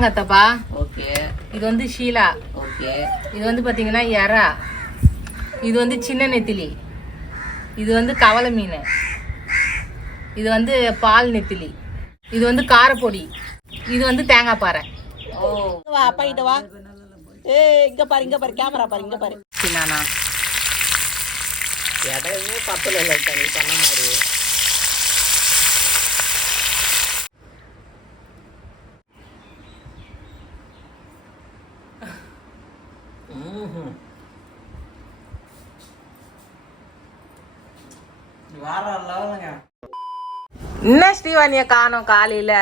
காணாங்கத்தப்பா okay. இது வந்து Sheila. Okay. இது வந்து பாத்தீங்கன்னா எறா. இது வந்து சின்ன நெத்திலி. இது வந்து கவலை மீன். இது வந்து பால் நெத்திலி. இது வந்து காரப்பொடி. இது வந்து தேங்காய் பாறை. ஓ. அப்பா கிட்ட வா. ஏ இங்க பாரு இங்க பாரு கேமரா பாரு இங்க பாரு. சின்னானா? இடமே பத்துல இல்லை சொன்ன மாதிரி. என்ன ஸ்ரீவாணிய காணோம் காலையில?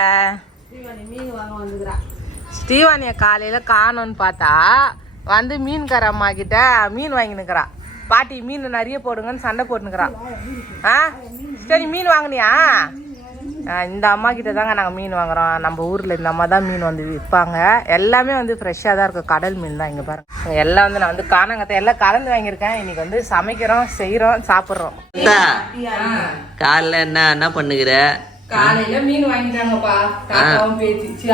மீன் வாங்க வந்துக்கிறா. ஸ்ரீவாணிய காலையில காணோம்னு பார்த்தா வந்து மீன்கார அம்மா கிட்ட மீன் வாங்கினுக்குறா. பாட்டி மீன் நிறைய போடுங்கன்னு சண்டை போட்டுனுக்குறா. ஆ? சரி மீன் வாங்குனியா? இந்த அம்மா கிட்ட தாங்க நாங்கள் மீன் வாங்குறோம். நம்ம ஊரில் இந்த அம்மா தான் மீன் வந்து விற்பாங்க எல்லாமே வந்து ஃப்ரெஷ்ஷாக தான் இருக்கும் கடல் மீன் தான் இங்கே பாருங்க. எல்லாம் வந்து நான் வந்து காணாங்கத்தை எல்லாம் கலந்து வாங்கியிருக்கேன். இன்னைக்கு வந்து சமைக்கிறோம் செய்கிறோம் சாப்பிட்றோம். காலைல என்ன என்ன பண்ணுகிற? காலையில மீன் வாங்கிட்டாங்கப்பா. தாத்தாவும்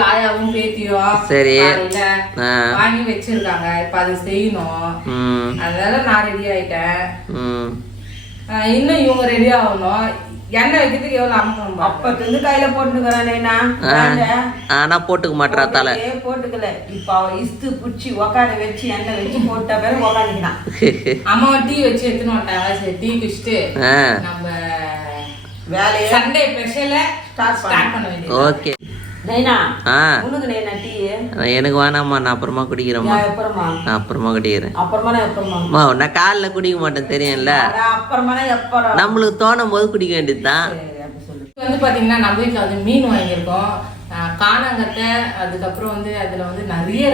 ஆயாவும் பேத்தியும் சரி. வாங்கி வச்சிருக்காங்க. இப்ப அதை செய்யணும். ம். அதனால நான் ரெடி ஆயிட்டேன். இன்னும் இவங்க ரெடி ஆகணும். எண்ணெய் வைக்கிறதுக்கு எவ்வளவு அமௌண்ட் அப்பத்திலிருந்து கையில போட்டுக்கிறானேனா ஆனா போட்டுக்க மாட்டா தலை. போட்டுக்கல. இப்ப அவ இஸ்து புடிச்சு உக்கார வச்சு எண்ணெய் வச்சு போட்ட பிறகு உக்காந்துக்கிறான் அம்மா டீ வச்சு எடுத்துன்னு வந்துட்டாங்க சரி டீ குடிச்சிட்டு நம்ம வேலையை சண்டே ஸ்பெஷல Start ஸ்டார்ட் பண்ண வேண்டியது ஓகே எனக்கு வேணாம்மா நான் அப்புறமா குடிக்கிறேம்மா. நான் அப்புறமா? குடிக்கிறேன். அப்புறமா நான் காலைல குடிக்க மாட்டேன் தெரியும்ல? நம்மளுக்கு தோணும் போது குடிக்க வேண்டியதுதான். வந்து பாத்தீங்கன்னா நம்ம வீட்டில் வந்து மீன் வாங்கியிருக்கோம். காணாங்கத்தை அதுக்கப்புறம் வந்து அதுல வந்து நிறைய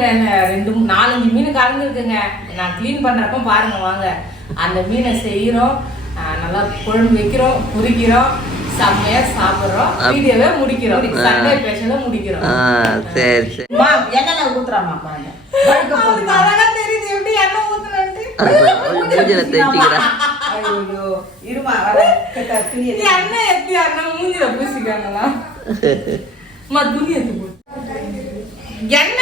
ரெண்டு நாலஞ்சு மீன் கலந்துருக்குங்க. நான் க்ளீன் பண்றப்ப பாருங்க வாங்க. அந்த மீனை செய்யறோம் ஆஹ் நல்லா குழம்பு வைக்கிறோம் பொரிக்கிறோம். செம்மையா சாப்பிடுறோம். வீடியோவை முடிக்கிறோம். சண்டே ஸ்பெஷலா முடிக்கிறோம். சரி சரி. எண்ணெய் ஊத்துறாமா பாருங்க. அழகா தெரியுது எப்படி எண்ணெய் ஊத்துனேன்ட்டு. மூஞ்சில தெரிஞ்சுக்கிறேன் ஐயோ இருமா துணி எப்படி மூஞ்சில பூசிக்காங்களா துணி எடுத்து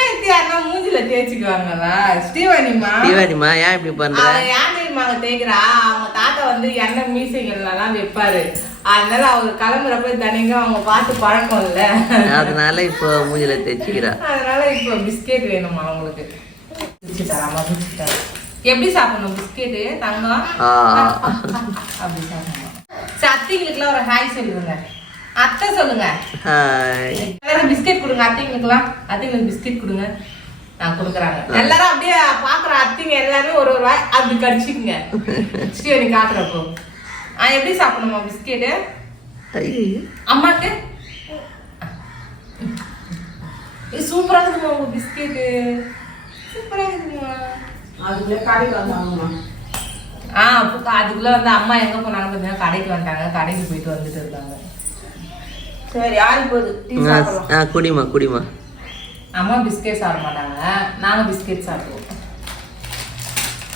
எப்படி அண்ணா மூஞ்சில தேய்ச்சிக்குவாங்களா? ஸ்ரீவாணிமா தீவாளிமா ஏன் இப்படி பண்ற? ஏன் தெரியுமா தேய்க்கிறா? அவங்க தாத்தா வந்து எண்ணெய் மீசைகள்லாம் வைப்பாரு. அதனால அவர் கிளம்புறப்ப தினைங்க அவங்க பார்த்து பழக்கம் இல்ல அதனால இப்போ மூஞ்சில தேய்ச்சிக்கிறா. அதனால இப்போ பிஸ்கெட் வேணுமா அவங்களுக்கு? எப்படி சாப்பிடணும்? பிஸ்கெட்டு தங்கம்? அப்படி சாப்பிடணும். அத்தைங்களுக்குலாம் ஒரு ஹாய் சொல்லுங்க. அத்தை சொல்லுங்க. எல்லாரும் பிஸ்கெட் கொடுங்க அத்தைங்களுக்குலாம் அத்தைங்களுக்கு பிஸ்கெட் கொடுங்க. நான் கொடுக்குறாங்க. எல்லாரும் அப்படியே பாக்குற அத்தைங்க எல்லாரும் ஒரு ஒரு வாய் அப்படி கடிச்சிக்குங்க. ஸ்ரீவனி காட்டுறப்போ. எப்படி சாப்பிடணுமா பிஸ்கெட்டு. அம்மாக்கு? சூப்பரா இருக்குமா உங்க பிஸ்கெட்டு? சூப்பரா இருக்குமா அதுக்குள்ளே கடைக்கு வந்தாங்கம்மா. ஆ அப்போ அதுக்குள்ள வந்து அம்மா எங்க போனாங்க பார்த்தீங்கன்னா கடைக்கு வந்துட்டாங்க. கடைக்கு போயிட்டு வந்துட்டு இருக்காங்க சரி ஆறி போகுது. டீ ஆ, சாப்பிடலாம். ஆ குடிமா குடிமா அம்மா பிஸ்கெட் சாப்பிட மாட்டாங்க. நாங்க பிஸ்கெட் சாப்பிடுவோம்.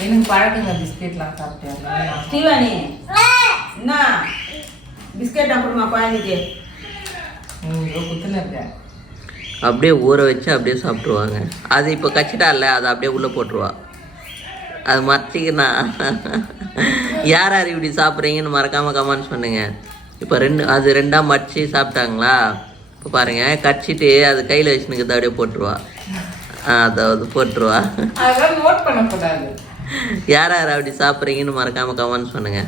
எனக்கு பழக்கங்க பிஸ்கெட்லாம் சாப்பிட்டு அதனால நான் ஸ்டீவானி. என்ன பிஸ்கெட் அப்புறமா குழந்தைக்கு அப்படியே ஊற வச்சு அப்படியே சாப்பிட்ருவாங்க அது இப்போ கச்சிட்டால அதை அப்படியே உள்ளே போட்டுருவா. அது மறைச்சிக்கினா யார் யார் இப்படி சாப்பிட்றீங்கன்னு மறக்காம கமெண்ட்ஸ் பண்ணுங்க. இப்போ ரெண்டு அது ரெண்டாக மடிச்சு சாப்பிட்டாங்களா? இப்போ பாருங்க கடிச்சிட்டு அது கையில் வச்சுனுக்குது அப்படியே போட்டுருவா. அதாவது போட்டுருவா. யார் யார் அப்படி சாப்பிட்றீங்கன்னு மறக்காம கமெண்ட்ஸ் பண்ணுங்க.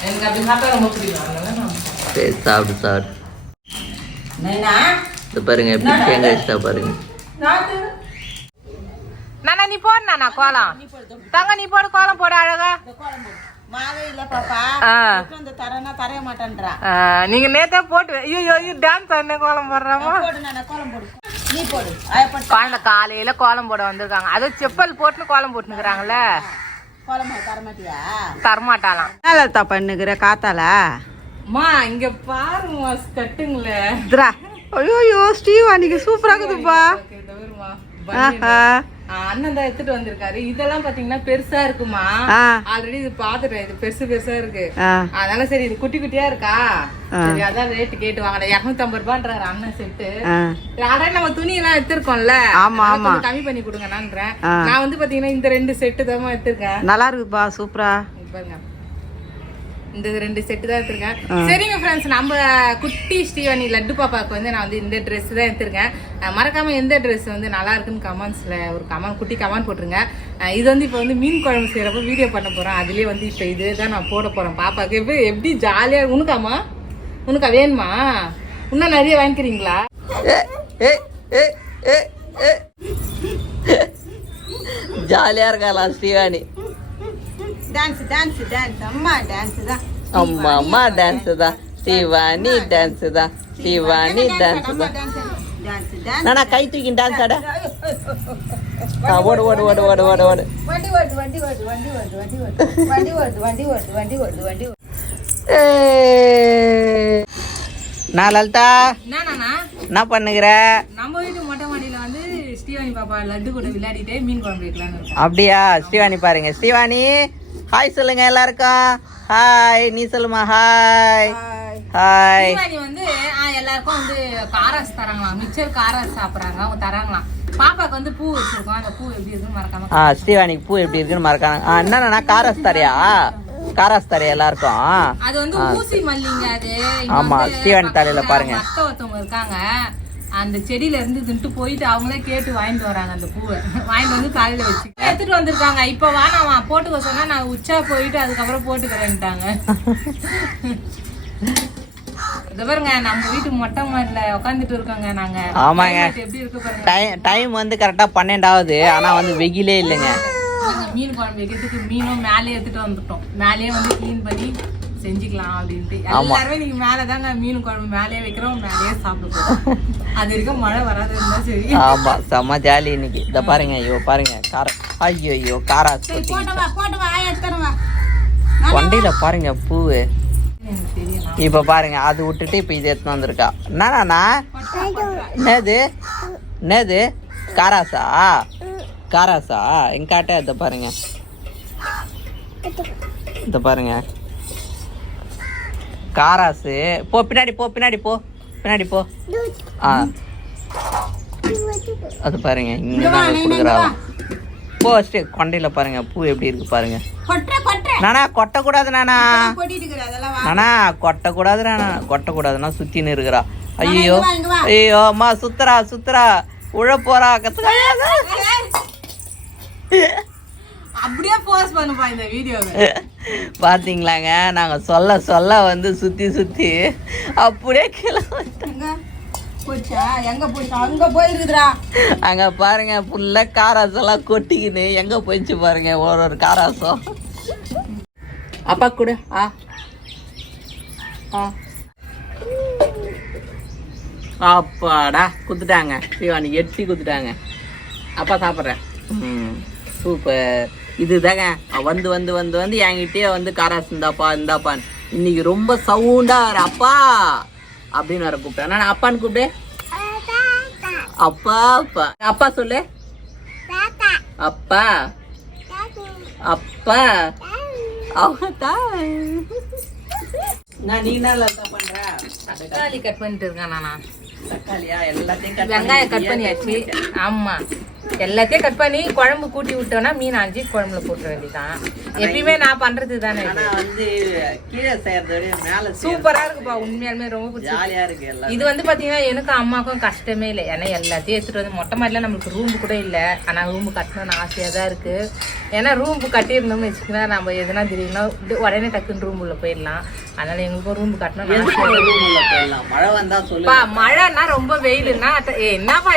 எனக்கு அப்படி சாப்பிட்டா ரொம்ப பிடிக்கும் அதனால நான் சாப்பிடுவேன். சரி சாப்பிடு சாப்பிடு நைனா இது பாருங்க எப்படி தேங்காய் வச்சுட்டா பாருங்க நாட்டு நானா நீ போடு நானா கோலம் தங்க நீ போடு கோலம் போடு அழகா நீங்க நேத்தே போட்டு ஐயோ ஐயோ டான்ஸ் ஆடின கோலம் போடுறாமா போடு நான் கோலம் போடு நீ போடு ஆயப்பட்ட குழந்தை காலையில கோலம் போட வந்திருக்காங்க அதுவும் செப்பல் போட்டுன்னு கோலம் போட்டுனுக்குறாங்கல்ல கோலம் தர மாட்டியா தரமாட்டாலாம் என்னத்த பண்ணுகிற காத்தால அம்மா இங்க பாருமா கட்டுங்களே ஐயோ ஸ்டீவ் அன்னைக்கு சூப்பரா இருக்குதுப்பா ஆஹா அண்ணன் தான் எடுத்துட்டு வந்திருக்காரு. இதெல்லாம் பாத்தீங்கன்னா பெருசா இருக்குமா? ஆல்ரெடி இது பாத்துட்டேன். இது பெருசு பெருசா இருக்கு. அதனால சரி இது குட்டி குட்டியா இருக்கா? சரி அதான் ரேட்டு கேட்டு வாங்கல இருநூத்தி ஐம்பது ரூபான்றாரு அண்ணன் செட்டு. ஆல்ரெடி நம்ம துணி எல்லாம் எடுத்திருக்கோம்ல. ஆமா, ஆமா. கம்மி பண்ணி கொடுங்கன்றேன் நான் வந்து பாத்தீங்கன்னா இந்த ரெண்டு செட்டு தான் எடுத்திருக்கேன். நல்லா இருக்குப்பா சூப்பரா. பாருங்க. இந்த ரெண்டு செட்டு தான் எடுத்திருக்கேன். சரிங்க ஃப்ரெண்ட்ஸ் நம்ம குட்டி ஸ்ரீவாணி லட்டு பாப்பாவுக்கு வந்து நான் வந்து இந்த ட்ரெஸ் தான் எடுத்திருக்கேன். மறக்காம எந்த ட்ரெஸ் வந்து நல்லா இருக்குன்னு கமெண்ட்ஸ்ல ஒரு கமெண்ட் குட்டி கமெண்ட் போட்டுருங்க. இது வந்து இப்போ வந்து மீன் குழம்பு செய்யறப்ப வீடியோ பண்ண போறோம் அதுலயே வந்து இப்போ இது தான் நான் போட போறேன். பாப்பாக்கு இப்போ எப்படி ஜாலியா உனக்காமா உனக்கா வேணுமா? இன்னும் நிறைய வாங்கிக்கிறீங்களா? ஜாலியா இருக்கலாம் ஸ்ரீவாணி. டான்ஸ் டான்ஸ் டான்ஸ் அம்மா டான்ஸ் தான். அம்மா அம்மா டான்ஸ் தான். ஸ்ரீவாணி டான்ஸ் தான். ஸ்ரீவாணி டான்ஸ் தான். நானா கை தூக்கி டான்ஸ் ஆட. ஓடு ஓடு ஓடு ஓடு ஓடு ஓடு. வண்டி ஓட்டு வண்டி ஓட்டு வண்டி ஓட்டு வண்டி ஓட்டு வண்டி ஓட்டு வண்டி ஓட்டு வண்டி ஏய். நான் லலிதா. என்ன பண்ணுகிற? நம்ம வீட்டு மொட்டை மாடியில வந்து ஸ்ரீவாணி பாப்பா லட்டு கூட விளையாடிட்டே மீன் குழம்பு இருக்கோம். அப்படியா? ஸ்ரீவாணி பாருங்க. ஸ்ரீவாணி. ஹாய் சொல்லுங்க எல்லாருக்கும் ஹாய் நீ சொல்லுமா ஹாய் ஹாய் வந்து எல்லாருக்கும் வந்து காராஸ் தராங்களாம். மிச்சர் காராஸ் சாப்பிடுறாங்க அவங்க தராங்களாம். பாப்பாக்கு வந்து பூ வச்சிருக்கோம். அந்த பூ எப்படி இருக்குன்னு மறக்காம ஆ ஸ்ரீவாணிக்கு பூ எப்படி இருக்குன்னு மறக்காங்க ஆ என்னண்ணா காராஸ் தரையா? காராஸ் தரையா எல்லாருக்கும்? அது வந்து ஊசி மல்லிங்க அது. இங்க ஆமா, ஸ்ரீவாணி தலையில பாருங்க. இருக்காங்க. அந்த செடியில இருந்து தின்ட்டு போயிட்டு அவங்களே கேட்டு வாங்கிட்டு வராங்க அந்த பூவை. வாங்கிட்டு வந்து தலையில வச்சு. எடுத்துட்டு வந்திருக்காங்க. இப்ப வேணாமா போட்டுக்க சொன்னா நான் உச்சா போயிட்டு அதுக்கப்புறம் போட்டுக்கிறேன்ட்டாங்க. இது பாருங்க நம்ம வீட்டு மொட்டை மாடில உட்காந்துட்டு இருக்கோங்க நாங்க. ஆமாங்க. எப்படி இருக்கு பாருங்க. டைம் வந்து கரெக்டாக பன்னெண்டாவது. ஆனால் வந்து வெயிலே இல்லைங்க. மீன் குழம்பு வைக்கிறதுக்கு மீனும் மேலே எடுத்துட்டு வந்துட்டோம். மேலேயே வந்து க்ளீன் பண்ணி செஞ்சுக்கலாம் அப்படின்ட்டு. எல்லாருமே நீங்க மேலதாங்க மீன் குழம்பு மேலேயே வைக்கிறோம் மேலேயே சாப்பிடுவோம் அது வரைக்கும் மழை வராது இருந்தா சரி. ஆமா செம்ம ஜாலி இன்னைக்கு. இதை பாருங்க ஐயோ பாருங்க கார ஐயோ ஐயோ வா. கொண்டையில பாருங்க பூவு. இப்ப பாருங்க அது விட்டுட்டு இப்ப இது எடுத்துன்னு வந்திருக்கா. என்னண்ணா என்னது? என்னது? காராசா? காராசா? எங்க காட்ட இதை பாருங்க. இதை பாருங்க. காராசு. போ பின்னாடி போ பின்னாடி போ பின்னாடி போ. ஆ. அது பாருங்க இங்க கொடுக்குறாங்க போ ஃபஸ்ட்டு கொண்டையில பாருங்க பூ எப்படி இருக்கு பாருங்க. நானா கொட்டக்கூடாது நானா? நானா கொட்டக்கூடாது நானா? கொட்டக்கூடாதுன்னா சுத்தின்னு இருக்கிறா. ஐயோ. ஐயோ அம்மா சுத்துறா சுத்துறா. உழ போறா கத்துக்கா அப்படியே போஸ்ட் பண்ணுப்பா இந்த வீடியோவை. பாத்தீங்களாங்க? நாங்க சொல்ல சொல்ல வந்து சுத்தி சுத்தி அப்படியே கீழே போச்சா? அங்க பாருங்க ஃபுல்லா காராசெல்லாம் கொட்டிக்கின்னு எங்க போயிடுச்சு பாருங்க ஒரு ஒரு காராசம் அப்பா கூட. ஆ. ஆ. அப்பாடா குத்துட்டாங்க சிவானி எட்டி குத்துட்டாங்க அப்பா சாப்பிட்றேன். ம் சூப்பர். இதுதாங்க. வந்து வந்து வந்து வந்து என்கிட்டயே வந்து காராஸ் இந்தாப்பா இந்தாப்பான்னு. இன்னைக்கு ரொம்ப சவுண்டா வர அப்பா! அப்படின்னு வர கூப்பிட்டேன். நான் அப்பான்னு கூப்பிடு. அப்பா அப்பா. அப்பா சொல்லு. அப்பா. அப்பா. நான் நீ என்ன பண்ற? தக்காளி கட் பண்ணிட்டு இருக்கேன் நானா. தக்காளியா? எல்லாத்தையும் வெங்காயம் கட் பண்ணி பண்ணியாச்சு. ஆமா. எல்லாத்தையும் கட் பண்ணி குழம்பு கூட்டி விட்டோம்னா மீன் அஞ்சு குழம்புல போட்டுற வேண்டியதான் எப்பயுமே நான் பண்றது தானே வந்து கீழே செய்யறத விட மேல சூப்பரா இருக்குப்பா உண்மையாலுமே ரொம்ப ஜாலியா இருக்கு இது வந்து பாத்தீங்கன்னா எனக்கும் அம்மாக்கும் கஷ்டமே இல்லை. ஏன்னா எல்லாத்தையும் எடுத்துட்டு வந்து மொட்டை மாடில நம்மளுக்கு ரூம் கூட இல்லை. ஆனா ரூம் கட்டணும்னு ஆசையா தான் இருக்கு. ஏன்னா ரூம் கட்டியிருந்தோம்னு வச்சுக்கோங்க நம்ம எதுனா திடீர்னு உடனே டக்குன்னு ரூம் உள்ள போயிடலாம். அதனால எங்களுக்கும் ரூம் போயிடலாம்? மழை வந்தா சொல்லு. பா மழைன்னா ரொம்ப வெயிலுன்னா என்னப்பா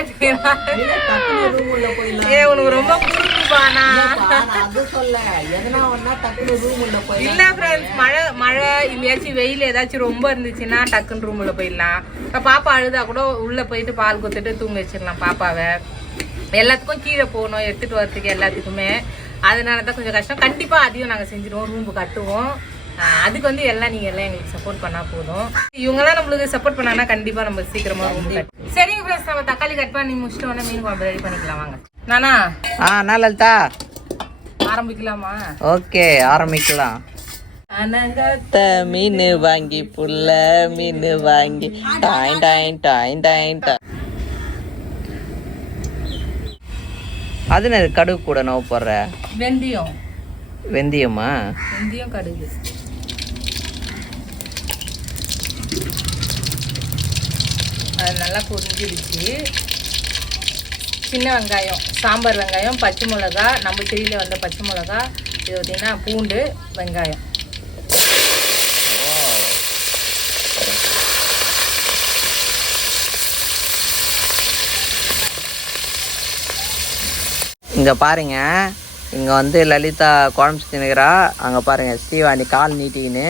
ஏ உனக்கு ரொம்ப குறுக்குப்பாண்ணா நான் அது சொல்ல. எதனா ஒன்னா டக்குனு ரூம் உள்ள போயிடலாம். இல்ல ஃப்ரெண்ட்ஸ் மழை மழை இல்லையாச்சும் வெயில் ஏதாச்சும் ரொம்ப இருந்துச்சுன்னா டக்குன்னு ரூம் உள்ள போயிடலாம். இப்போ பாப்பா அழுதா கூட உள்ள போயிட்டு பால் கொடுத்துட்டு தூங்க வச்சிடலாம் பாப்பாவை. எல்லாத்துக்கும் கீழே போகணும் எடுத்துட்டு வரதுக்கு எல்லாத்துக்குமே. அதனால தான் கொஞ்சம் கஷ்டம். கண்டிப்பா அதையும் நாங்க செஞ்சிருவோம் ரூம்பு கட்டுவோம். அதுக்கு வந்து எல்லாம் நீங்க எல்லாம் எங்களுக்கு சப்போர்ட் பண்ணா போதும். இவங்கெல்லாம் நம்மளுக்கு சப்போர்ட் பண்ணாங்கன்னா கண்டிப்பா நம்ம சீக்கிரமா ரொம்ப சரிங்க ஃப்ரெண்ட்ஸ் நம்ம தக்காளி கட் பண்ணி முடிச்சுட்டு உடனே மீன் குழம்பு ரெடி பண்ணிக்கலாம் வாங்க. நானா? ஆ லலிதா. ஆரம்பிக்கலாமா? ஓகே ஆரம்பிக்கலாம். அனங்கத்த மீன் வாங்கி புல்ல மீன் வாங்கி டாய் டாய் டாய் டாய் டாய். அது என்ன கடுகு கூட நோவு போடுற. வெந்தயம். வெந்தயமா? வெந்தயம் கடுகு. அது நல்லா பொரிஞ்சிடுச்சு. சின்ன வெங்காயம் சாம்பார் வெங்காயம் பச்சை மிளகா நம்ம செடியில் வந்த பச்சை மிளகா இது பார்த்தீங்கன்னா பூண்டு வெங்காயம். இங்க பாருங்க. இங்க வந்து லலிதா குழம்பு தின்னுக்கிறா அங்க பாருங்க ஸ்ரீவாணி கால் நீட்டின்னு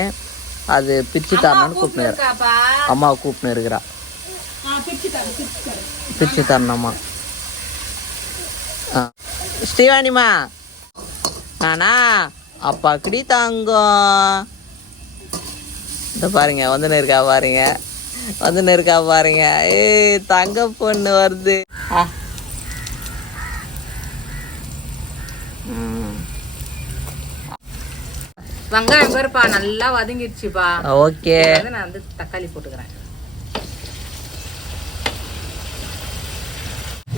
அது பிச்சு தரணும்னு கூப்பிட்டு இருக்காப்பா? அம்மாவை கூப்பிட்டு இருக்கிறா. பிச்சு தரணுமா ஆ. ஸ்ரீவாணிமா நானா? அப்பா கிடி தாங்கம். இந்த பாருங்க வந்துன்னு இருக்கா பாருங்க. வந்துன்னு இருக்கா பாருங்க. ஏய் தங்க பொண்ணு வருது. ஆ. வெங்காயம் பேருப்பா நல்லா வதங்கிடுச்சுப்பா. ஓகே. நான் வந்து தக்காளி போட்டுக்கிறேன்.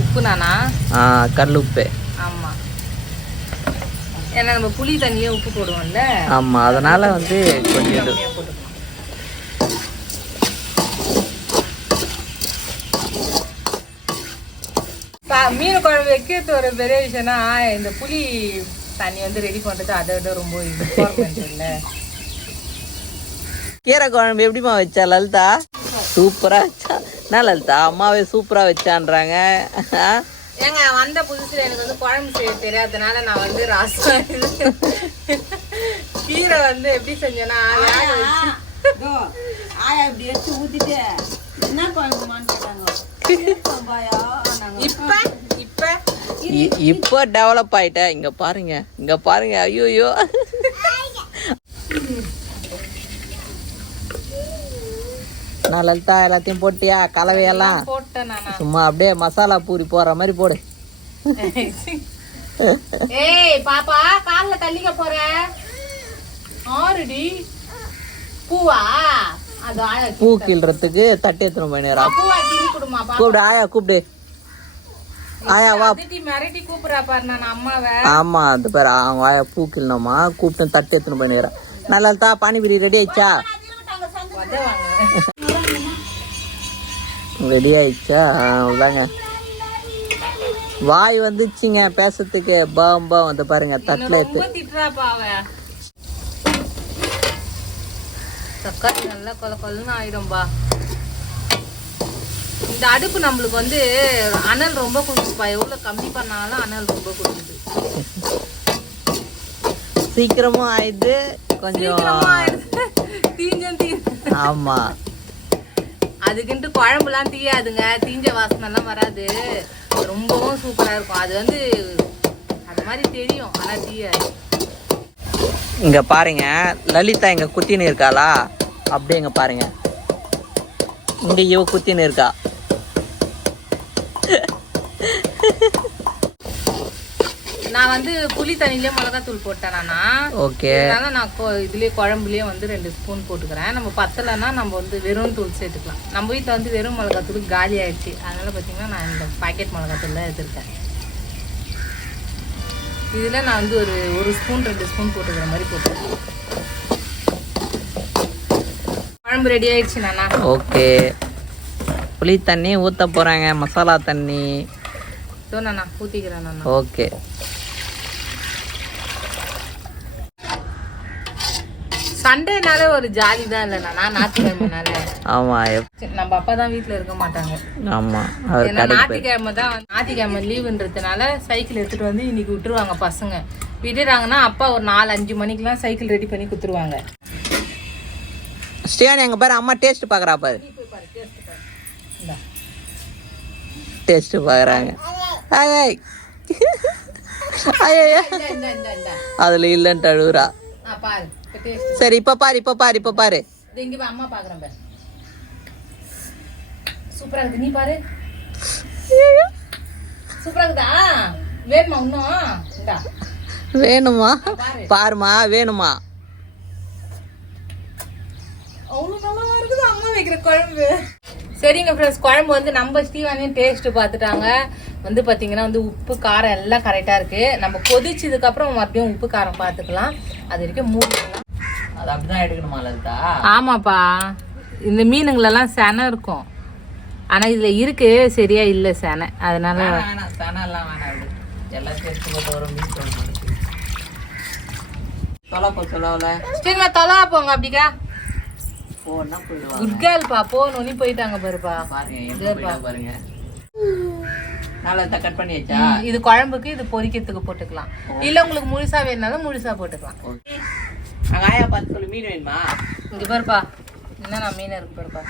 உப்பு நானா ஆ கல்லுப்பு ஆமா. ஏன்னா நம்ம புளி தண்ணியே உப்பு போடுவோம்ல. ஆமா அதனால வந்து கொஞ்சம் மீன் குழம்பு வைக்கிறது ஒரு பெரிய விஷயம்னா இந்த புளி தண்ணி வந்து ரெடி பண்றது அதை விட ரொம்ப இம்பார்ட்டன்ட் இல்ல. கீரை குழம்பு எப்படிம்மா வச்சா லலிதா? சூப்பரா வச்சா. என்ன லலிதா? அம்மாவே சூப்பரா வச்சான்றாங்க? ஏங்க வந்த புதுசுல எனக்கு வந்து குழம்பு செய்ய தெரியாதனால நான் வந்து ரசம் கீரை வந்து எப்படி செஞ்சேன்னா வச்சு. ஆயா இப்படி எடுத்து ஊத்திட்டு என்ன குழம்புமான்னு கேட்டாங்க. இப்ப இப்ப இ- இப்போ டெவலப் ஆயிட்ட. இங்க பாருங்க. இங்க பாருங்க. ஐயோ நான் லலிதா எல்லாத்தையும் போட்டியா? கலவையெல்லாம்? சும்மா அப்படியே மசாலா பூரி போடுற மாதிரி போடு. ஏய் பாப்பா கால்ல தள்ளிக்க போற? ஆறுடி. பூவா? பூ கிள்றதுக்கு தட்டி கிள்ளி கொடுமா பாப்பா. கூப்பிடு ஆயா கூப்பிடு. ஆயா வா. அதிட்டி மிரட்டி கூப்பிடுறா பாரு நான் அம்மாவை. ஆமா அது பேர் அவங்க ஆயா பூ கிள்ளணுமா கூப்பிட்டு தட்டி எடுத்துன்னு போயிடுறேன் நல்லா லலிதா பானிபூரி ரெடி ஆயிடுச்சா? ரெடி ஆயிடுச்சா? அவ்வளோதாங்க வாய் வந்துச்சுங்க பேசுறதுக்கு. பாம் பாம் வந்து பாருங்க தட்டில் எடுத்து. தக்காளி நல்லா கொல கொலன்னு ஆயிடும்பா. இந்த அடுப்பு நம்மளுக்கு வந்து அனல் ரொம்ப குடிச்சுப்பா எவ்வளவு கம்மி பண்ணாலும் அனல் ரொம்ப குடிக்குது. சீக்கிரமும் ஆயிடுது கொஞ்சம் சீக்கிரமா. தீஞ்சம் தீ ஆமா. அதுக்குன்ட்டு குழம்புலாம் தீயாதுங்க. தீஞ்ச வாசனை எல்லாம் வராது. ரொம்பவும் சூப்பரா இருக்கும். அது வந்து அது மாதிரி தெரியும் ஆனா தீயாது. இங்க பாருங்க லலிதா இங்க குத்தின்னு இருக்காளா? அப்படியே இங்க பாருங்க. இங்க இவ குத்தின்னு இருக்கா. நான் வந்து புளி தண்ணியிலே மிளகாத்தூள் போட்டேன் ஓகே. அதனால நான் இதுலயே குழம்புலயே வந்து ரெண்டு ஸ்பூன் போட்டுக்கிறேன். நம்ம பத்தலைன்னா நம்ம வந்து வெறும் தூள் சேர்த்துக்கலாம். நம்ம வீட்டில் வந்து வெறும் மிளகாத்தூள் காலி ஆயிடுச்சு. அதனால பார்த்தீங்கன்னா நான் இந்த பாக்கெட் மிளகாத்தூள் தான் எடுத்திருக்கேன். இதில் நான் வந்து ஒரு ஒரு ஸ்பூன் ரெண்டு ஸ்பூன் போட்டுக்கிற மாதிரி போட்டுக்கிறேன். குழம்பு ரெடி ஆயிடுச்சு நானா. ஓகே. புளி தண்ணி ஊத்த போறாங்க. மசாலா தண்ணி. இதோ நானா ஊற்றிக்கிறேன் நானா. ஓகே. சண்டேனாலே ஒரு ஜாலி தான் இல்லை நானா? ஞாயிற்றுக்கிழமைனால. ஆமா நம்ம அப்பா தான் வீட்டில் இருக்க மாட்டாங்க. ஆமா ஏன்னா ஞாயிற்றுக்கிழமை தான் ஞாயிற்றுக்கிழமை லீவுன்றதுனால சைக்கிள் எடுத்துட்டு வந்து இன்னைக்கு விட்டுருவாங்க பசங்க. விட்டுறாங்கன்னா அப்பா ஒரு நாலு அஞ்சு மணிக்கெல்லாம் சைக்கிள் ரெடி பண்ணி கொடுத்துருவாங்க ஸ்ரீயானி அங்க பாரு அம்மா டேஸ்ட் பாக்குறா பாரு. டேஸ்ட் இந்த. அதுல இல்லைன்ட்டு அழுகுறா பாரு. சரி இப்ப பாரு இப்ப பாரு இப்ப பாரு. இங்க அம்மா பாக்குறேன் பாரு. சூப்பரா இருக்கு. நீ பாரு. சூப்பரா இருக்குதா? வேணுமா இன்னும் வேணுமா? பாரு. பாருமா வேணுமா? அவ்வளோ நல்லா இருக்குது? அம்மா வைக்கிற குழம்பு. சரிங்க ஃப்ரெண்ட்ஸ் குழம்பு வந்து நம்ம ஸ்டீவானியும் டேஸ்ட் பார்த்துட்டாங்க. வந்து பார்த்தீங்கன்னா வந்து உப்பு காரம் எல்லாம் கரெக்டாக இருக்கு. நம்ம கொதிச்சதுக்கப்புறம் மறுபடியும் உப்பு காரம் பார்த்துக்கலாம். அது வரைக்கும் மூடிக்கலாம் அது அப்படிதான் எடுக்கணுமா லலிதா? ஆமாப்பா. இந்த மீனுங்களெல்லாம் செனை இருக்கும். ஆனால் இதில் இருக்கு சரியா இல்லை செனை. அதனால வேணாம் சனெல்லாம் வேணாம் விடு. எல்லாத்தையும் எடுத்து போட்டு வரும் மீன் சரிம்மா தொலா போங்க அப்படிக்கா போனா போயிடுவாங்க. குட் கேர்ள்ப்பா போகணுன்னு போயிட்டாங்க பாருப்பா. பாருங்க பாருங்க. நல்லா கட் பண்ணியாச்சா? ம், இது குழம்புக்கு இது பொரிக்கிறதுக்கு போட்டுக்கலாம். இல்ல உங்களுக்கு முழுசா வேணுனாலும் முழுசா போட்டுக்கலாம். அங்க ஆயா பார்த்து சொல்லு மீன் வேணுமா? இங்க பாருப்பா. என்னென்ன மீன் இருக்கு பாருப்பா.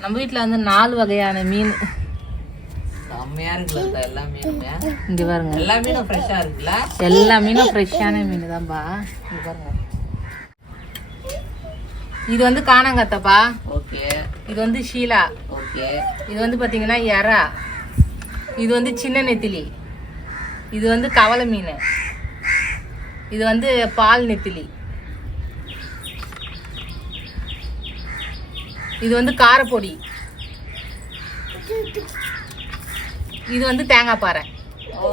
நம்ம வீட்ல வந்து நாலு வகையான மீன். செம்மையா இருக்குல்ல எல்லா மீனுமே. இங்க பாருங்க. எல்லா மீனும் ஃப்ரெஷ்ஷா இருக்குல்ல? எல்லா மீனும் ஃப்ரெஷ்ஷான மீன் தான்ப்பா இங்க பாருங்க. இது வந்து காணாங்கத்தப்பா. ஓகே. இது வந்து ஷீலா. ஓகே. இது வந்து பாத்தீங்கன்னா எறா. இது வந்து சின்ன நெத்திலி. இது வந்து கவலை மீன். இது வந்து பால் நெத்திலி. இது வந்து காரப்பொடி. இது வந்து தேங்காய் பாறை. ஓ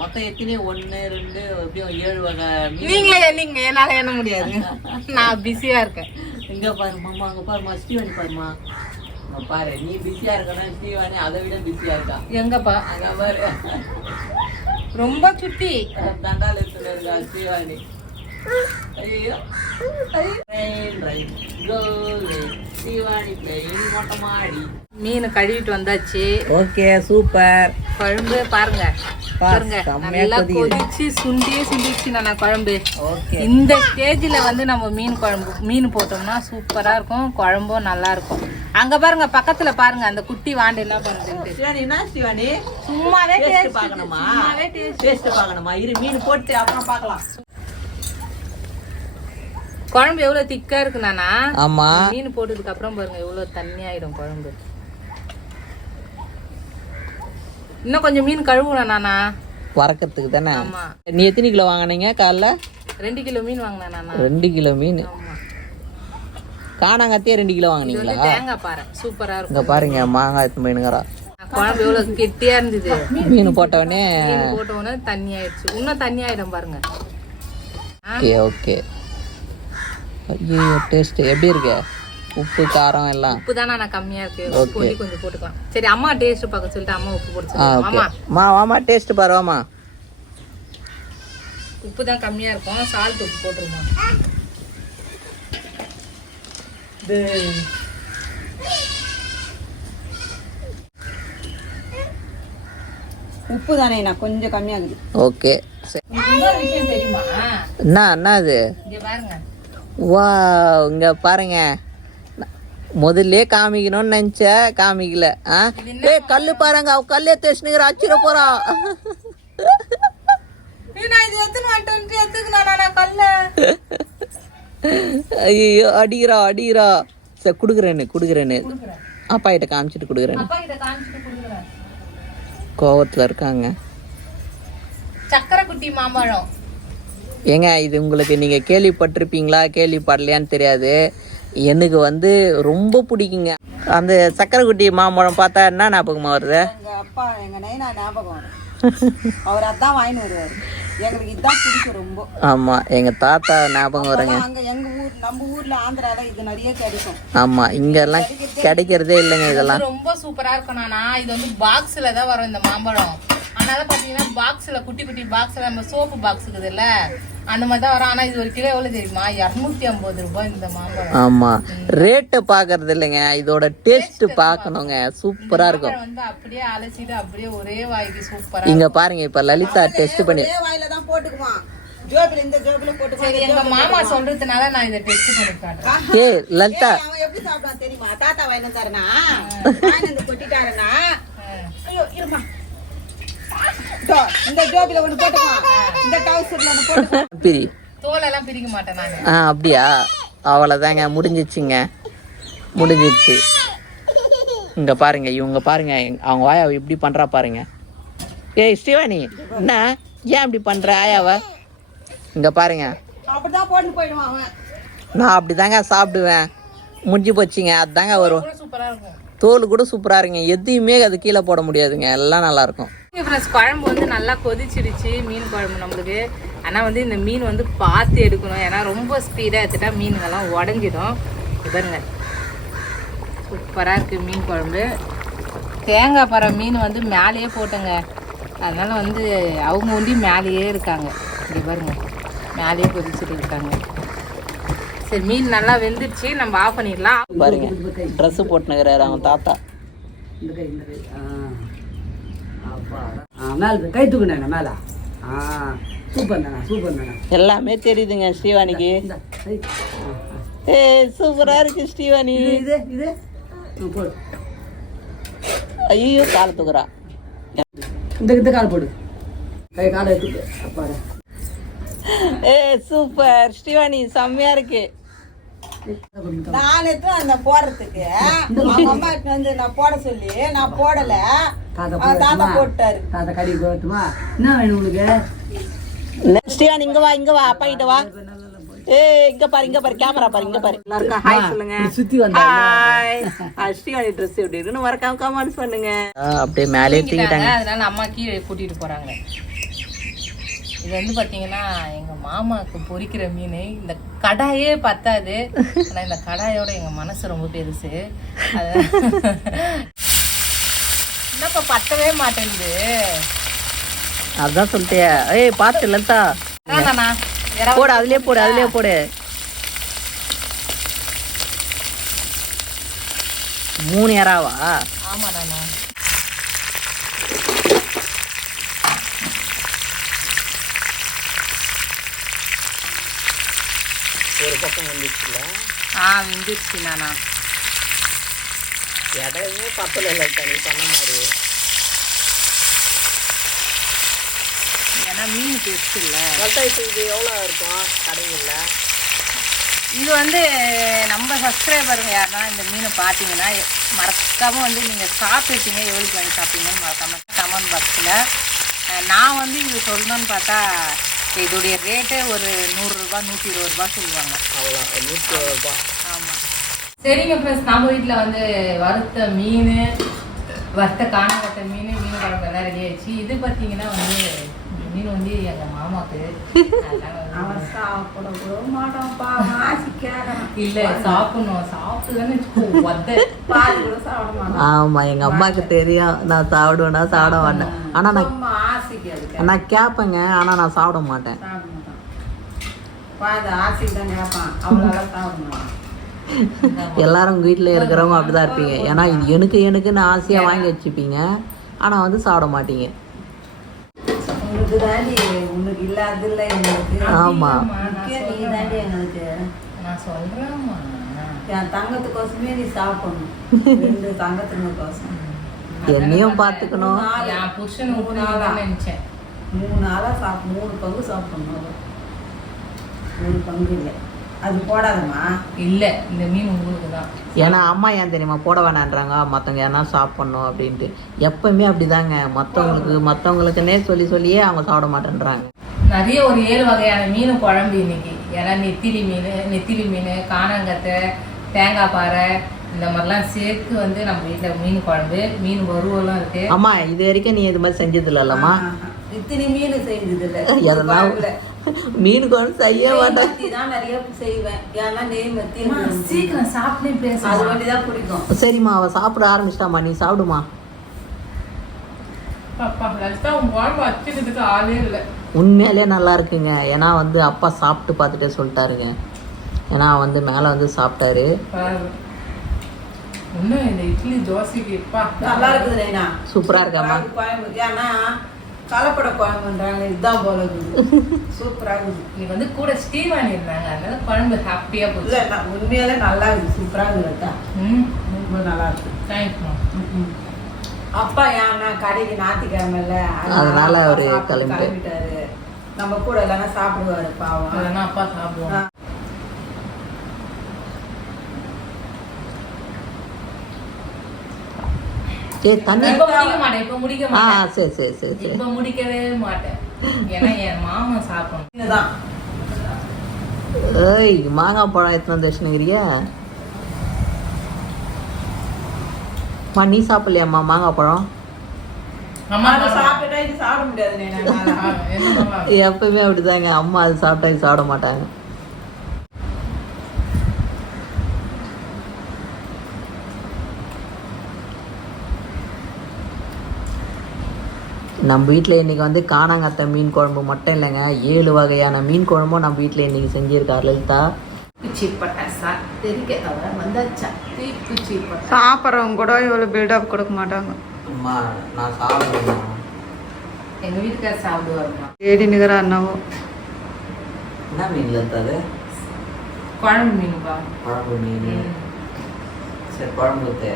மொத்தம் எத்தனை ஒன்று ரெண்டு எப்படியும் ஏழு வகை நீங்களே என்னால எண்ண முடியாது. நான் பிஸியா இருக்கேன். இங்க பாருமா அங்க பாருமா ஸ்ரீவாணி பாருமா பாரு நீ பிஸியா இருக்கணும் ஸ்ரீவாணி அதை விட பிஸியா இருக்கா? எங்கப்பா? அங்க பாரு. ரொம்ப சுட்டி தண்டாலத்துல இருக்கா ஸ்ரீவாணி ஐயோ Train ride, go late, Srivani playing மொட்டை மாடி. மீன் கழுவிட்டு வந்தாச்சு. Okay super. குழம்பு பாருங்க. பாருங்க. நல்லா கொதிச்சு சுண்டியே சுண்டிச்சு நான் குழம்பு. ஓகே. இந்த ஸ்டேஜ்ல வந்து நம்ம மீன் குழம்பு மீன் போட்டோம்னா சூப்பரா இருக்கும். குழம்பும் நல்லா இருக்கும். அங்க பாருங்க பக்கத்துல பாருங்க அந்த குட்டி வாண்டு என்ன ஸ்ரீவாணி என்ன ஸ்ரீவாணி சும்மாவே டேஸ்ட் பார்க்கணுமா. டேஸ்ட் பார்க்கணுமா? இரு மீன் போட்டு அப்புறம் பார்க்கலாம். குழம்பு எவ்வளவு திக்கா இருக்கு நானா? ஆமா. மீன் போட்டதுக்கு அப்புறம் பாருங்க எவ்வளவு தண்ணி ஆயிடும் குழம்பு. இன்னும் கொஞ்சம் மீன் கழுவுணும் நானா? வறக்கிறதுக்கு தானே? ஆமா. நீ எத்தனை கிலோ வாங்குனீங்க காலைல? ரெண்டு கிலோ மீன் வாங்கினேன் நானா? ரெண்டு கிலோ மீன். ஆமா. காணாங்கத்தையே ரெண்டு கிலோ வாங்குனீங்களா? தேங்காய் பாறை. சூப்பரா இருக்கும். இங்க பாருங்க மாங்காய் மீனுங்கிறா குழம்பு எவ்வளவு கெட்டியா இருந்தது. மீன் போட்டவொடனே மீன் போட்ட உடனே தண்ணி ஆயிடுச்சு. இன்னும் தண்ணி ஆயிடும் பாருங்க. Okay okay. ஐயோ டேஸ்ட் எப்படி இருக்கு? உப்பு காரம் எல்லாம்? உப்பு தானே நான் கம்மியா இருக்கு. உப்பு கொஞ்சம் போட்டுக்கலாம். சரி அம்மா டேஸ்ட் பார்க்க சொல்லிட்டு அம்மா உப்பு போட்டு அம்மா வாமா டேஸ்ட் பாரு வாமா உப்பு தான் கம்மியா இருக்கும். சால்ட் உப்பு போட்டுருமா. உப்பு தானே நான் கொஞ்சம் கம்மியாகுது. ஓகே. என்ன என்ன அது? வா இங்க பாருங்க. முதல்ல காமிக்கணும்னு நினைச்ச காமிக்கல. ஆ? ஏய் கல்லு பாருங்க அவ கல்லே தேய்ச்சினுங்கிற அச்சிர போறா. ஏய், நான் இது எத்தனை வந்துட்டு எத்துக்குனா நான் கல்ல? ஐயோ அடிக்கிறா அடிக்கிறா. சரி குடுக்குறேன்னு குடுக்குறேன்னு. அப்பா கிட்ட காமிச்சிட்டு குடுக்குறேன்னு. கோவத்துல இருக்காங்க. சக்கரை குட்டி மாம்பழம். ஏங்க இது உங்களுக்கு நீங்க கேள்விப்பட்டிருப்பீங்களா கேள்விப்படலையான்னு தெரியாது. எனக்கு வந்து ரொம்ப பிடிக்குங்க. அந்த சக்கரை குட்டி மாம்பழம் பார்த்தா என்ன ஞாபகமா வருது? அப்பா எங்க நைனா ஞாபகம் அவர் அதான் வாங்கிட்டு வருவாரு. எங்களுக்கு இதுதான் பிடிக்கும் ரொம்ப. ஆமா எங்க தாத்தா ஞாபகம் வருங்க. அங்க எங்க ஊர் நம்ம ஊர்ல ஆந்திரால இது நிறைய கிடைக்கும். ஆமா இங்கெல்லாம் கிடைக்கிறதே இல்லைங்க இதெல்லாம். இது ரொம்ப சூப்பரா இருக்கும் நானா. இது வந்து பாக்ஸ்ல தான் வரும் இந்த மாம்பழம். அதனால பாத்தீங்கன்னா பாக்ஸ்ல குட்டி குட்டி பாக்ஸ்ல நம்ம சோப்பு பாக்ஸ் இருக்குதுல்ல அந்த மாதிரி தான் வரும். ஆனா இது ஒரு கிலோ எவ்வளவு தெரியுமா? இருநூத்தி ஐம்பது ரூபாய் இந்த மாம்பழம். ஆமா. ரேட்டை பாக்குறது இல்லைங்க. இதோட டேஸ்ட் பார்க்கணுங்க. சூப்பரா இருக்கும். வந்து அப்படியே அலசிட்டு அப்படியே ஒரே வாய்க்கு சூப்பரா இங்க பாருங்க இப்ப லலிதா டெஸ்ட் பண்ணி ஒரே வாயில தான் எங்க மாமா சொல்றதுனால நான் இதை டெஸ்ட் பண்ணி காட்டுறேன். ஏய் லலிதா எப்படி தெரியுமா? தாத்தா தரனா? கொட்டிட்டாருனா? ஐயோ இருமா. இந்த ஜோபில ஒண்ணு போட்டுக்குவான் இந்த டவுசர்ல ஒண்ணு போட்டுக்குவான் பிரி. தோலெல்லாம் பிரிக்க மாட்டேன் நான். ஆ அப்படியா? அவ்வளோதாங்க முடிஞ்சிச்சுங்க. முடிஞ்சிச்சு. இங்கே பாருங்க இவங்க பாருங்க அவங்க ஆயாவை இப்படி பண்ணுறா பாருங்க. ஏய் ஸ்ரீவாணி என்ன? ஏன் இப்படி பண்ணுற ஆயாவை? இங்கே பாருங்க. அப்படிதான் போட்டு போயிடுவான் அவன். நான் அப்படி தாங்க சாப்பிடுவேன். முடிஞ்சு போச்சுங்க அதுதாங்க வரும். தோல் கூட சூப்பராக இருக்குங்க. எதையுமே அது கீழே போட முடியாதுங்க. எல்லாம் நல்லா இருக்கும். ஃப்ரெண்ட்ஸ் குழம்பு வந்து நல்லா கொதிச்சிடுச்சு மீன் குழம்பு நம்மளுக்கு. ஆனால் வந்து இந்த மீன் வந்து பார்த்து எடுக்கணும். ஏன்னா ரொம்ப ஸ்பீடாக எடுத்துட்டா மீனுங்கெல்லாம் உடஞ்சிடும். பாருங்க. சூப்பராக இருக்குது மீன் குழம்பு. தேங்காய் பறை மீன் வந்து மேலேயே போட்டோங்க. அதனால வந்து அவங்க ஒண்டி மேலேயே இருக்காங்க. இங்கே பாருங்க. மேலேயே கொதிச்சுட்டு இருக்காங்க. சரி மீன் நல்லா வெந்துடுச்சு நம்ம ஆஃப் பண்ணிடலாம். பாருங்க. ட்ரெஸ்ஸு போட்டுனுக்கிறாரு அவன் தாத்தா. இந்த கை இந்த கை. மேலே கை தூக்குனேண்ணா மேலே. ஆ சூப்பர் தானே சூப்பர் தானே எல்லாமே தெரியுதுங்க ஸ்ரீவாணிக்கு. ஏ சூப்பரா இருக்கு ஸ்ரீவாணி. இது இது ஐயோ கால தூக்குறா. இந்த இந்த கால் போடு. கை காலை எடுத்துட்டு அப்பாடா. ஏ சூப்பர். ஸ்ரீவாணி செம்மையா இருக்கு. நான் எடுத்து அந்த போடுறதுக்கு. அவங்க அம்மா வந்து நான் போட சொல்லி நான் போடல. தாத்தா? போட்டாரு. தாத்தா கடி போட்டுமா என்ன வேணும் உங்களுக்கு ஸ்ரீவாணி இங்க வா இங்க வா அப்பா கிட்ட வா. ஏ இங்க பாரு இங்க பாரு கேமரா பாரு இங்க பாரு. எல்லாருக்கும் ஹாய் சொல்லுங்க. சுத்தி வந்தா ஹாய் ஸ்ரீவாணி ட்ரெஸ் எப்படி இருக்குன்னு மறக்காம கமெண்ட்ஸ் பண்ணுங்க. அப்படியே மேலே தூக்கிட்டாங்க அதனால அம்மா கீழே கூட்டிட்டு போறாங்க. இது வந்து பாத்தீங்கன்னா எங்க மாமாவுக்கு பொரிக்கிற மீன். இந்த கடாயே பத்தாது. ஆனா இந்த கடாயோட எங்க மனசு ரொம்ப பெருசு. என்னப்பா பத்தவே மாட்டேங்குது. அதான் சொல்லிட்டே ஏய் வேணாண்ணா, இறா- போடு அதுலயே போடு அதுலயே போடு. மூணு இறாவா? ஆமாண்ணா ஒரு பக்கம் வந்துச்சுல ஆ வெந்துருச்சு நானா. இடமே பத்தல லலிதா நீ சொன்ன மாதிரி. ஏன்னா மீன் பெருசு இல்லை இப்போ இது எவ்வளோ இருக்கும் கடைகளில் இது வந்து நம்ம சப்ஸ்கிரைபருங்க யாருன்னா இந்த மீனை பார்த்தீங்கன்னா மறக்காம வந்து நீங்கள் சாப்பிட்டீங்க எவ்வளோக்கு வாங்கி சாப்பிட்டீங்கன்னு மறக்காம கமெண்ட் பாக்ஸில் நான் வந்து இது சொல்லணும்னு பார்த்தா இதோடைய ரேட்டே ஒரு நூறுரூபா நூற்றி இருபது ரூபா சொல்லுவாங்க. அவ்வளோ நூற்றி ரூபா. ஆமாம் சரிங்க ஃப்ரெண்ட்ஸ் நம்ம வீட்டில் வந்து வறுத்த மீன் வறுத்த காணவத்த மீன் மீன் குழம்பு எல்லாம் ரெடி ஆயிடுச்சு. இது பார்த்தீங்கன்னா வந்து மீன் வந்து எங்கள் மாமாக்கு. இல்ல சாப்பிடணும். சாப்பிட்டுதானே ஆமாம் எங்கள் அம்மாவுக்கு தெரியும். நான் சாப்பிடுவேன்னா சாப்பிட மாட்டேன். ஆனால் நான் நான் கேட்பேங்க ஆனால் நான் சாப்பிட மாட்டேன். எல்லாரும் உங்கள் வீட்டில் இருக்கிறவங்க அப்படி தான் இருப்பீங்க ஏன்னா இது எனக்கு எனக்குன்னு ஆசையாக வாங்கி வச்சுப்பீங்க. ஆனால் வந்து சாப்பிட மாட்டீங்க. ஆமாம் நான் என் தங்கத்துக்கோசமே நீ சாப்பிடணும். ரெண்டு தங்கத்துங்களுக்கோசம் என்னையும் பார்த்துக்கணும். என் புருஷன் ஊட்டினாதான் நினைச்சேன். மூணு நாளாக சாப் மூணு பங்கு சாப்பிடணும். ஒரு பங்கு இல்லை. அது போடாதம்மா. இல்ல இந்த மீன் உங்களுக்கு தான். ஏன்னா அம்மா ஏன் தெரியுமா போட வேணான்றாங்க. மற்றவங்க ஏன்னா சாப்பிட்ணும் அப்படின்ட்டு. எப்பவுமே அப்படிதாங்க. மற்றவங்களுக்கு மற்றவங்களுக்குன்னே சொல்லி சொல்லியே அவங்க சாப்பிட மாட்டேன்றாங்க. நிறைய ஒரு ஏழு வகையான மீன் குழம்பு இன்னைக்கு. ஏன்னா நெத்திலி மீன் நெத்திலி மீன் காணாங்கத்தை தேங்காய் பாறை இந்த மாதிரிலாம் சேர்த்து வந்து நம்ம வீட்டில் மீன் குழம்பு மீன் வறுவலாம் இருக்கு. அம்மா இது வரைக்கும் நீ இது மாதிரி செஞ்சது இல்லைல்லம்மா இத்தனை மீன் செஞ்சது இல்லை எதெல்லாம் மீன் குழம்பு செய்ய மாட்டேன். தான் நிறைய செய்வேன். ஏன்னா நெய் மத்தி அம்மா, சீக்கிரம் சாப்பிட்டே அது பேச. வண்டி தான் பிடிக்கும். சரிம்மா அவ சாப்பிட ஆரம்பிச்சிட்டாம்மா. நீ சாப்பிடுமா? உண்மையிலே நல்லா இருக்குங்க. ஏன்னா வந்து அப்பா சாப்பிட்டு பார்த்துட்டே சொல்லிட்டாருங்க. ஏன்னா வந்து மேலே வந்து சாப்பிட்டாரு. இன்னும் இந்த இட்லி தோசைக்கு இப்பா நல்லா இருக்குது நைனா. சூப்பரா இருக்காம்மா. குழம்பு. ஏன்னா கலப்பட குழம்புன்றாங்க இதுதான் போல இருக்குது. சூப்பரா இருக்குது. இன்னைக்கு வந்து கூட ஸ்ரீவாணி இருந்தாங்க. அதனால குழம்பு ஹாப்பியா போச்சு. இல்லை உண்மையாலே நல்லா இருக்குது. சூப்பரா இருக்குது ம். ரொம்ப நல்லா இருக்கு தேங்க்ஸ்மா. அப்பா ஏன்னா கடைக்கு ஞாயிற்றுக்கிழமைல அதனால அவரு. கிளம்பிட்டாரு. நம்ம கூட இல்லைன்னா சாப்பிடுவாரு பாவம். இல்லைன்னா அப்பா சாப்பிடுவோம் ஏ தண்ணி? இப்ப முடிக்க மாட்டேன் இப்ப முடிக்க ஆ மாட்டேன். சரி சரி சரி சரி. இப்ப முடிக்கவே மாட்டேன். ஏன்னா என் மாமன் சாப்பிடணும். இதுதான். ஏய் மாங்காய் பழம் எத்தனை மா நீ சாப்பிடலையாம்மா மாங்காய் பழம்? அம்மா அதை சாப்பிட்டுட்டா இது சாப்பிட முடியாது? எப்பவுமே அப்படிதாங்க. அம்மா அது சாப்பிட்டா இது சாப்பிட மாட்டாங்க. நம்ம வீட்டில் இன்னைக்கு வந்து காணாங்கத்தை மீன் குழம்பு மட்டும் இல்லைங்க. ஏழு வகையான மீன் குழம்பும் நம்ம வீட்டில் இன்னைக்கு செஞ்சிருக்கார் லலிதா. சாப்பிட்றவங்க கூட இவ்வளோ பில்டப் கொடுக்க மாட்டாங்க. அம்மா நான் சாப்பிடுவேன் எங்க வீட்டுக்கார சாப்பிடுவாருமா தேடி நிகரா என்னவோ என்ன மீன் லலிதா குழம்பு மீனுப்பா. குழம்பு மீன். சரி குழம்பு. இன்னைக்கு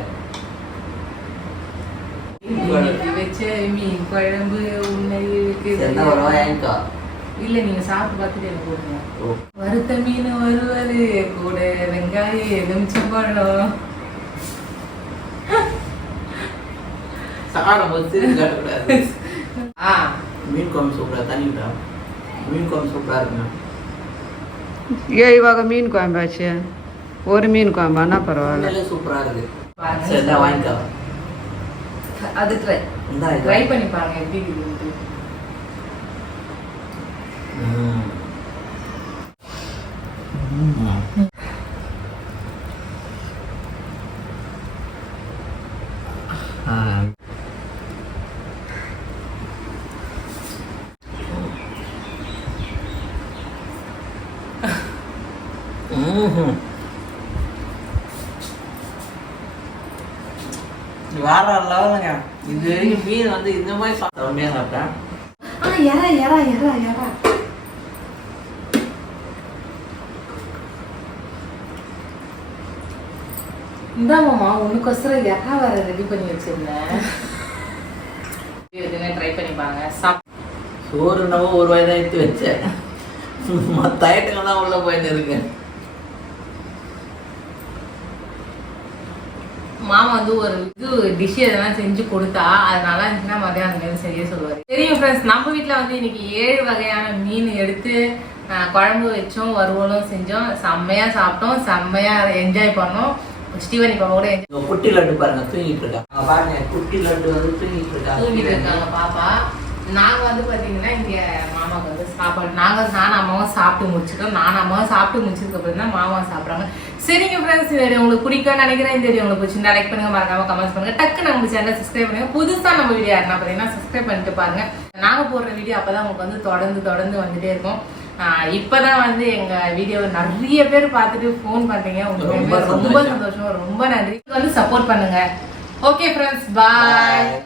வச்ச மீன் குழம்பு உன்னை இல்ல நீங்க சாப்பிட்டு பார்த்துட்டு எனக்கு போடுங்க ஓ. வறுத்த மீன் வறுவல் கூட வெங்காயம் எலுமிச்சம் பழம். சாப்பிடும் போது திரும்பி காட்டக்கூடாது. ஆ. மீன் குழம்பு குழம்பு சூப்பராக இருக்குண்ணா. ஏ மீன் குழம்பாச்சு. ஒரு மீன் குழம்பானா பரவாயில்ல. சூப்பராக இருக்கு. பாருங்க. சரி இந்தா வாங்கிக்கோ. அது ட்ரை. ட்ரை பண்ணி பாருங்க எப்படி இருக்குதுன்ட்டு ம். ம். ஆ. ம்ஹும். வேற லெவலுங்க இது வரைக்கும் மீன் வந்து இந்த மாதிரி சாப்பிட்டா சாப்பிட்டேன் ஆ எறா எறா எறா எறா இந்தாமாம்மா உனக்கொசரம் எறா வேற ரெடி பண்ணி வச்சிருந்தேன் இதுன்னு ட்ரை பண்ணி பாருங்க சாப் சோறு என்னவோ ஒரு வாய் தான் எடுத்து வச்சேன் மற்ற ஐட்டங்கள் தான் உள்ள போயிட்டு மாமா வந்து ஒரு இது டிஷ் எதனா செஞ்சு கொடுத்தா அது நல்லா இருந்துச்சுன்னா மதியானம் மேலும் சரியா சொல்லுவாரு. தெரியும் ஃப்ரெண்ட்ஸ் நம்ம வீட்டில் வந்து இன்னைக்கு ஏழு வகையான மீன் எடுத்து குழம்பு வச்சோம் வறுவலும் செஞ்சோம். செம்மையா சாப்பிட்டோம் செம்மையா என்ஜாய் பண்ணோம். ஸ்டீவனி பாப்பா கூட குட்டி லட்டு பாருங்க தூங்கிட்டு இருக்காங்க பாருங்க குட்டி லட்டு வந்து தூங்கிட்டு தூங்கிட்டு இருக்காங்க இருக்காங்க பாப்பா. நாங்க வந்து பாத்தீங்கன்னா இங்க மாமாவுக்கு வந்து சாப்பாடு நாங்க நானும் அம்மாவும் சாப்பிட்டு முடிச்சிட்டோம். நானும் அம்மாவும் சாப்பிட்டு முடிச்சதுக்கு அப்புறம் தான் மாமா சாப்பிடுறாங்க. சரிங்க ஃப்ரெண்ட்ஸ் இந்த வீடியோ உங்களுக்கு பிடிக்கும்னு நினைக்கிறேன். இந்த வீடியோ உங்களுக்கு பிடிச்சிருந்தா லைக் பண்ணுங்க மறக்காம கமெண்ட்ஸ் பண்ணுங்க. டக்கு நம்ம சேனல் சப்ஸ்கிரைப் பண்ணுங்க. புதுசா நம்ம வீடியோ யாருன்னா பாத்தீங்கன்னா சப்ஸ்கிரைப் பண்ணிட்டு பாருங்க. நாங்க போடுற வீடியோ அப்பதான் உங்களுக்கு வந்து தொடர்ந்து தொடர்ந்து வந்துட்டே இருக்கும். இப்பதான் வந்து எங்க வீடியோ நிறைய பேர் பார்த்துட்டு ஃபோன் பண்றீங்க. உங்களுக்கு ரொம்ப சந்தோஷம். சந்தோஷம். ரொம்ப நன்றி. வந்து சப்போர்ட் பண்ணுங்க. Okay friends bye